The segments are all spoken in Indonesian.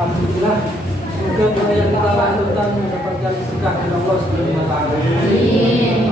Alhamdulillah, semoga doa yang kita lakukan mendapatkan berkah dari Allah Subhanahu wa taala. Amin.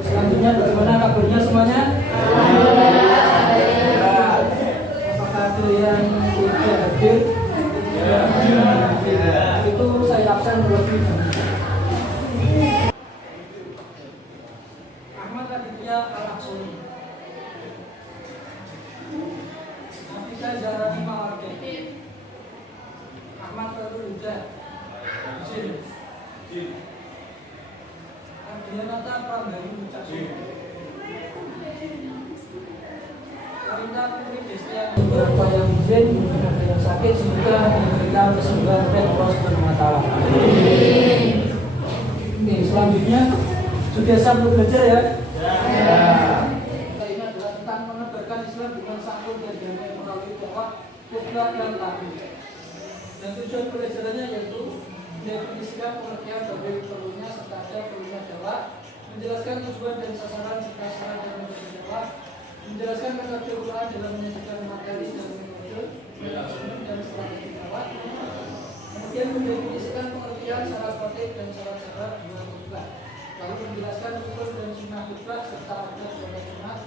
Selanjutnya bagaimana kabarnya semuanya? Alhamdulillah. Apakah ada yang tidak hadir? Itu saya absen lebih. Ahmad Aditya Al-Aksoni, Afika Zarani Mawardi, Ahmad Fadul Huda, Adrianata Prambayu Wicaksono, Karinda Putri Destian. Beberapa yang izin, ada yang sakit, semoga memberikan kesembuhan dari Allah Subhanahu wa taala. Oke, selanjutnya sudah sampai belajar ya? Ya. Ini adalah tentang menebarkan Islam dengan santun dan damai melalui dakwah, khutbah dan taklim. Dan tujuan pelajarannya yaitu mendefinisikan pengertian dari perlunya serta ada perlunya dakwah, menjelaskan tujuan dan sasaran serta syarat dan metode dakwah, menjelaskan metode Quran dalam menyajikan materi dan metode dan strategi dakwah, kemudian mendefinisikan pengertian syarat khotib dan syarat-syarat dua khutbah, lalu menjelaskan rukun dan sunnah khutbah serta adat sholat Jumat,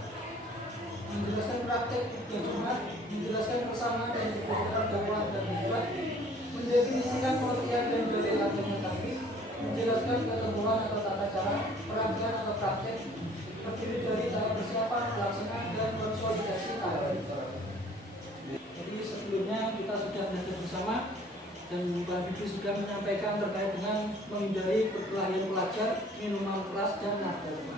menjelaskan praktek khutbah Jumat, menjelaskan persamaan dan kebenaran dakwah dan khutbah, mendefinisikan pengertian dan dalil agama takfir, menjelaskan ketentuan atau tata cara perangkat atau praktek, terdiri dari tahap persiapan, pelaksanaan dan konsolidasi tahap. Jadi sebelumnya kita sudah belajar bersama dan Mbak Bibi sudah menyampaikan terkait dengan menghindari perkelahian pelajar, minuman keras dan narkoba.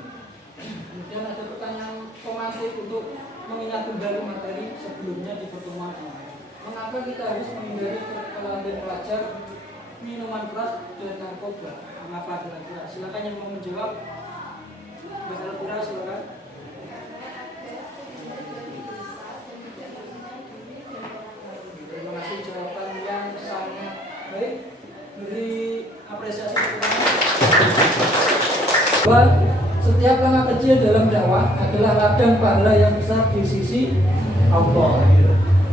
Kemudian ada pertanyaan formatif untuk mengingat kembali materi sebelumnya di pertemuan ini. Mengapa kita harus menghindari perkelahian pelajar, minuman keras dan narkoba? Mengapa kira-kira? Silakan yang mau menjawab. Mbak Elvira, silakan. Terima kasih jawaban yang sangat baik. Beri apresiasi bahwa setiap langkah kecil dalam dakwah adalah ladang pahala yang besar di sisi Allah.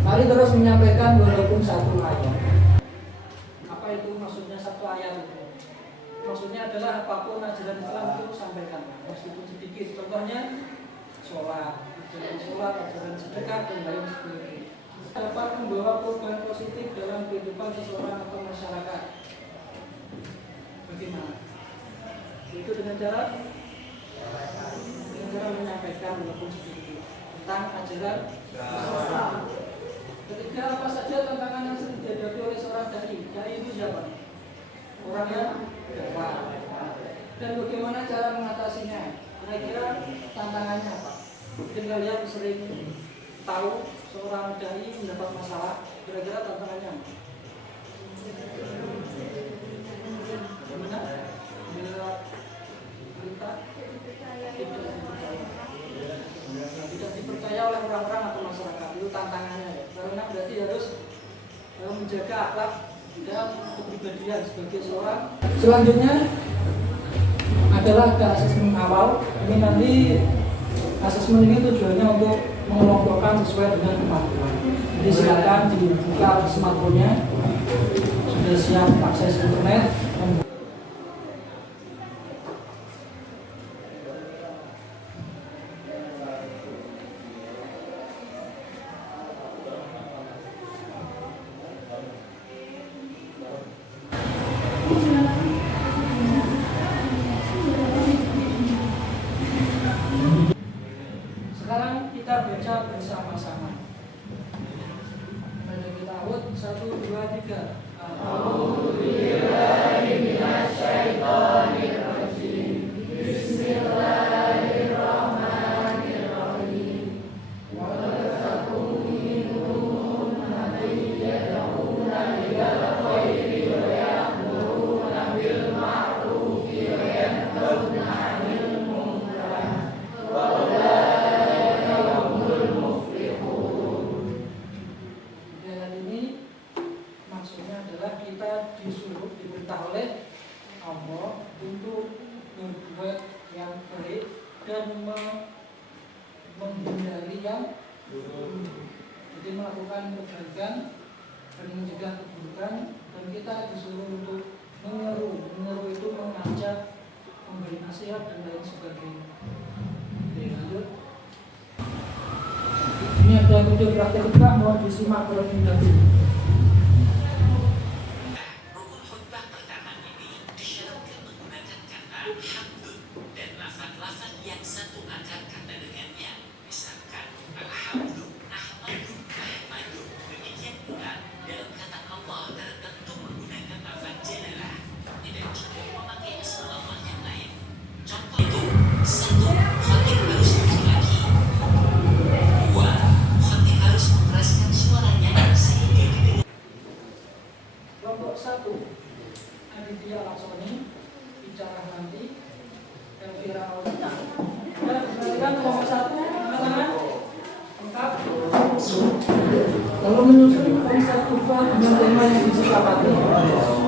Mari terus menyampaikan walaupun satu ayat. Apa itu maksudnya satu ayat itu? Maksudnya adalah apapun ajaran Islam itu sampaikan, meskipun sedikit. Contohnya sholat, ajaran sedekah dan lain sebagainya. Dapat membawa perubahan positif dalam kehidupan seseorang atau masyarakat. Bagaimana? Itu dengan cara menyampaikan walaupun sedikit tentang ajaran Islam. Ketiga, apa saja tantangan yang sering dihadapi oleh seorang dai? Dai itu siapa? Orang yang dakwah. Dan bagaimana cara mengatasinya? Kira-kira tantangannya apa? Mungkin kalian sering tahu seorang dai mendapat masalah. Kira-kira tantangannya apa? Bagaimana? Bila kita tidak dipercaya oleh orang-orang atau masyarakat, itu tantangannya ya. Karena berarti harus menjaga akhlak dan kepribadian sebagai seorang. Selanjutnya adalah ada asesmen awal. Ini nanti asesmen ini tujuannya untuk mengelompokkan sesuai dengan kemampuan. Jadi silakan dibuka smartphone-nya, sudah siap akses internet. Sekarang kita baca bersama-sama. Pada kita awut 1, 2, 3. Maksudnya adalah kita disuruh, diperintah oleh Allah untuk berbuat yang baik dan menghindari yang buruk. Jadi melakukan kebaikan dan mencegah keburukan, dan kita disuruh untuk menyeru. Menyeru itu mengajak, memberi nasihat dan lain sebagainya. Oke, lanjut. Ini ada video praktek juga, mohon disimak terlebih dahulu. Kelompok 1, Aditya Laksoni, bicara nanti, Elvira Maulina. Dan perhatikan kelompok 1, tangan lengkap. Lalu menyusun konsep UFA dengan tema yang disepakati,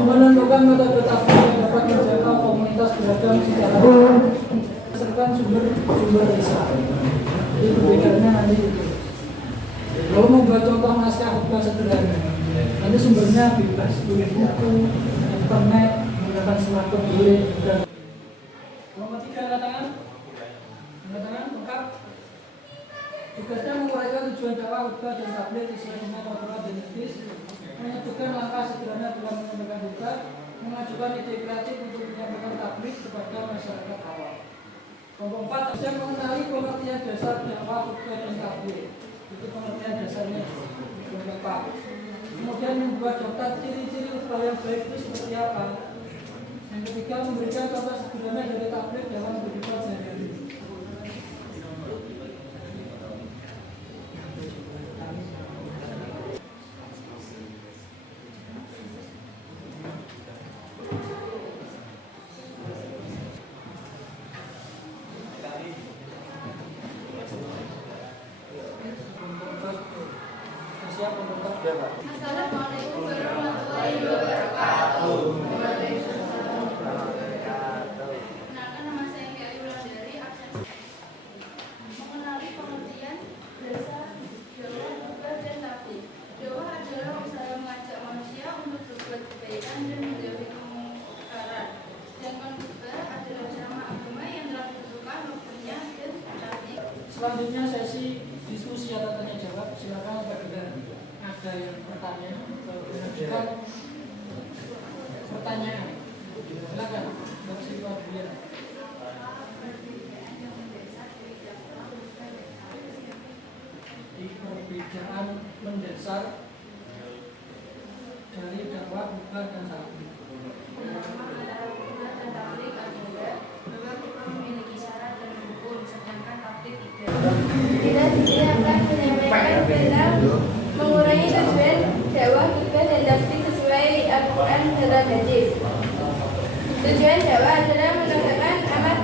menentukan metode taktik yang dapat menjaga komunitas beragam secara berdasarkan sumber desa. Jadi perbedaannya nanti itu. Lalu membuat contoh naskah khutbah sederhana. Nanti sumbernya bebas, boleh buku, internet, menggunakan smartphone boleh. Nomor 3, angkat tangan. Angkat tangan, lengkap. Tugasnya menguraikan tujuan dakwah, khutbah dan tabligh sesuai dengan aturan dan etis, menentukan langkah sederhana dalam menyampaikan khutbah, mengajukan ide kreatif untuk menyampaikan tabligh kepada masyarakat awam. Kelompok 4, saya mengenali pengertian dasar dakwah, khutbah dan tabligh. Itu pengertian dasarnya. Kelompok 4. Kemudian membuat daftar ciri-ciri khutbah yang baik itu seperti apa. Yang ketiga, memberikan contoh sederhana dari tabligh dalam kehidupan sehari-hari. Assalamualaikum warahmatullahi wabarakatuh. Perkenalkan, nama saya Ki Ayu Wulandari, absen. Mengenali pengertian dasar dakwah, khutbah dan tabligh. Dakwah adalah usaha mengajak manusia untuk berbuat kebaikan dan menjauhi kemungkaran. Sedangkan khutbah adalah ceramah agama yang telah ditentukan waktunya dan tabligh. Selanjutnya sesi diskusi atau tanya jawab. Silakan apabila ada yang bertanya atau mengajukan pertanyaan. Silakan, Bapak Sri Wahyudi. Di perbedaan mendasar dari dakwah, khutbah dan tabligh. Pertama antara khutbah dan tabligh adalah bahwa khutbah memiliki syarat dan rukun, sedangkan tabligh tidak. Kita disiapkan menyampaikan tentang mengurangi tujuan dakwah, khutbah dan tabligh sesuai Al-Quran dan Hadis. Tujuan dakwah adalah menegakkan amanat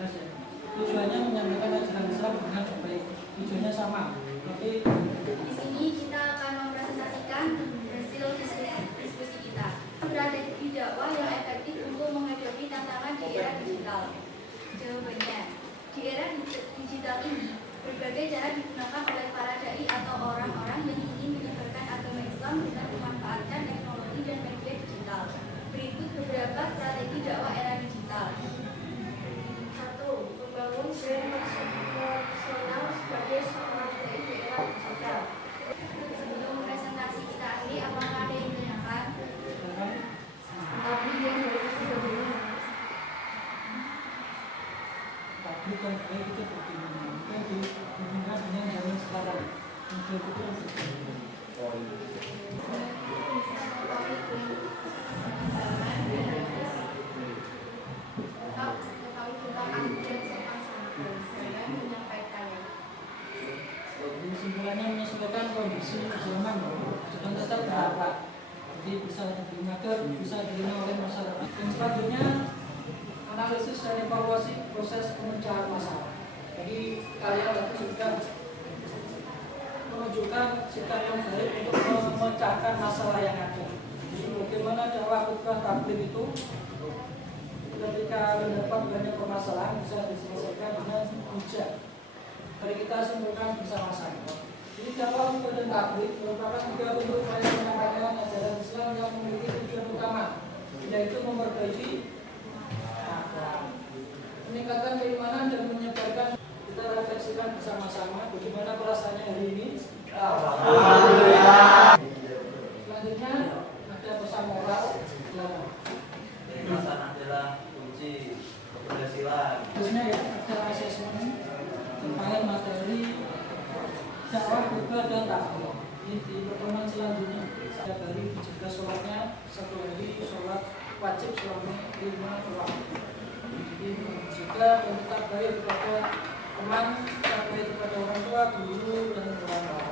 jelas ya. Tujuannya menyampaikan ajaran Islam dengan baik. Tujuannya sama. Tapi Di sini kita akan mempresentasikan hasil diskusi kita. Strategi dakwah yang efektif untuk menghadapi tantangan di era digital. Jawabannya, di era digital ini, berbagai cara digunakan oleh para dai atau orang-orang yang ingin menyebarkan agama Islam dengan memanfaatkan teknologi dan media digital. Berikut beberapa strategi dakwah era digital. 1. Membangun brand personal sebagai seorang dai di era digital. Sebelum presentasi kita akhiri, apakah ada yang ditanyakan? Tapi yang tapi kan baik itu bagaimana? Mungkin dihubungkan dengan zaman sekarang. Mungkin itu yang kesimpulannya menyesuaikan kondisi zaman, jangan tetap berapa. Jadi bisa diterima bisa diterima oleh masyarakat. Dan selanjutnya analisis dan evaluasi proses pemecahan masalah. Jadi kalian tadi sudah menunjukkan sikap yang baik untuk memecahkan masalah yang ada. Jadi bagaimana dakwah khutbah taklim itu ketika mendapat banyak permasalahan bisa diselesaikan dengan bijak. Mari kita simpulkan bersama-sama. Jadi dakwah khutbah dan taklim merupakan tiga bentuk upaya penyampaian ajaran Islam yang memiliki tujuan utama, yaitu memperbaiki meningkatkan keimanan dan menyebarkan. Kita refleksikan bersama-sama bagaimana perasaannya hari ini. Alhamdulillah. Selanjutnya ada pesan moral. Kemasan adalah kunci keberhasilan. Terusnya ya ada asesmen terkait materi dakwah khutbah dan taklim. Di pertemuan selanjutnya setiap hari dijaga sholatnya, satu hari sholat wajib selama 5 waktu. Jadi juga berbuat baik kepada teman, baik kepada orang tua, guru dan orang-orang.